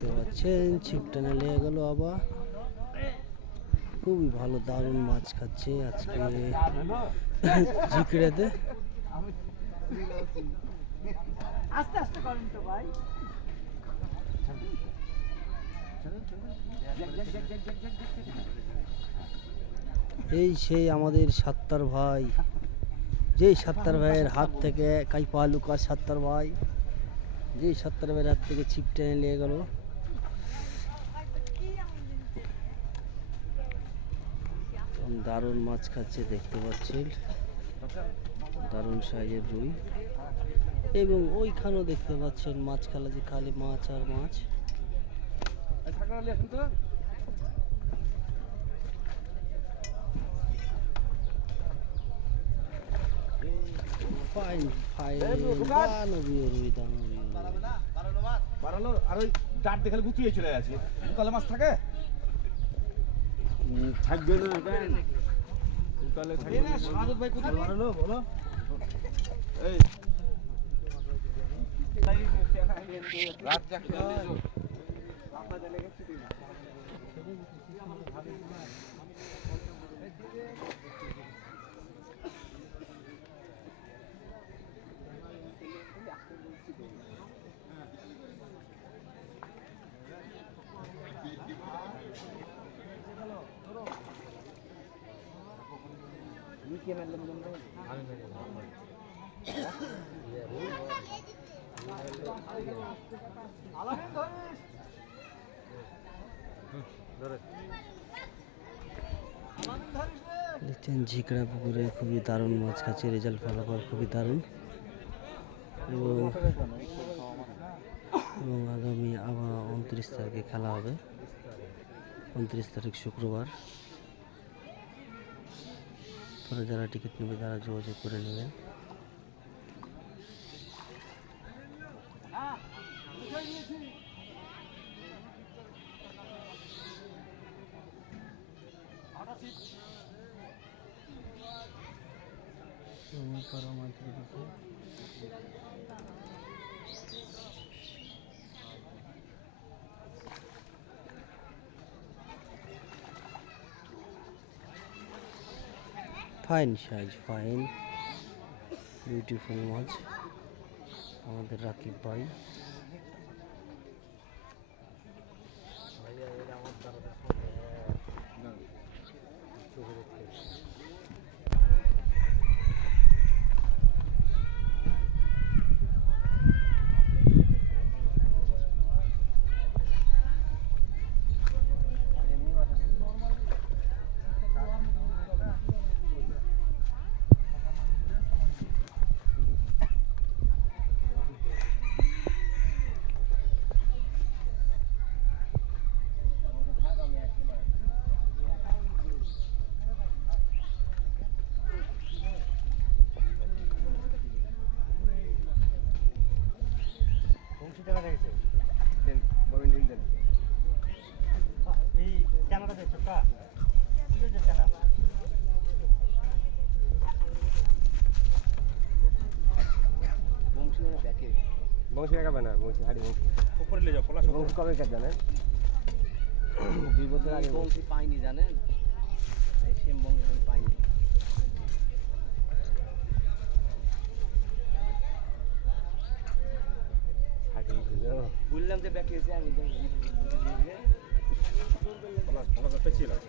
দেখতে পাচ্ছেন ছিপ টেনে নিয়ে গেল আবার। খুবই ভালো দারুণ মাছ খাচ্ছে আজকে ঝিকড়েতে। আস্তে আস্তে করেন তো ভাই। এই সেই আমাদের সাত্তার ভাই, যেই সাত্তার ভাইয়ের হাত থেকে কাইপা লুকা সাত্তার ভাই, যেই সাত্তার ভাইয়ের হাত থেকে ছিপ টেনে নিয়ে গেল। দারুণ মাছ খাচ্ছে দেখতে পাচ্ছেন, দারুণ সাইজের রুই। এবং ওইখানেও দেখতে পাচ্ছেন মাছ খেলা, যে খালি মাছ আর মাছ। ফাইন ফাইন দানবীয় রুই, দানবীয় বাড়ালো আর ওই ডাট দেখে গুটিয়ে চলে গেছে। কালে মাছ থাকে থাকবে না কালে থাকে না। সাদত ভাই কোথায় বাড়ালো বলো? এই রাত যাচ্ছে আপনাদের লেগেছে দিন। দেখছেন ঝিকড়া পুকুরে খুবই দারুণ মাছ খাচ্ছে, রেজাল্ট ফলাফল খুবই দারুণ। এবং আগামী আবার 29 তারিখে খেলা হবে, 29 তারিখ শুক্রবার। পরে যারা টিকিট নেবে তারা যোগাযোগ করে নেবেন। ফাইন সাইজ, ফাইন বিউটিফুল মাছ আমাদের রাকিব ভাই। বংশী কাকা না, বংশী হাড়ি বংশী উপরে নিয়ে যাও। পলাশ বংশী কবে কাজ জানেন? 2 বছর আগে বংশী পাইনি জানেন, এই সেম বংশী আমি পাইনি। বললাম যে ব্যাক এসে আমি পলাশ পেছিলাম।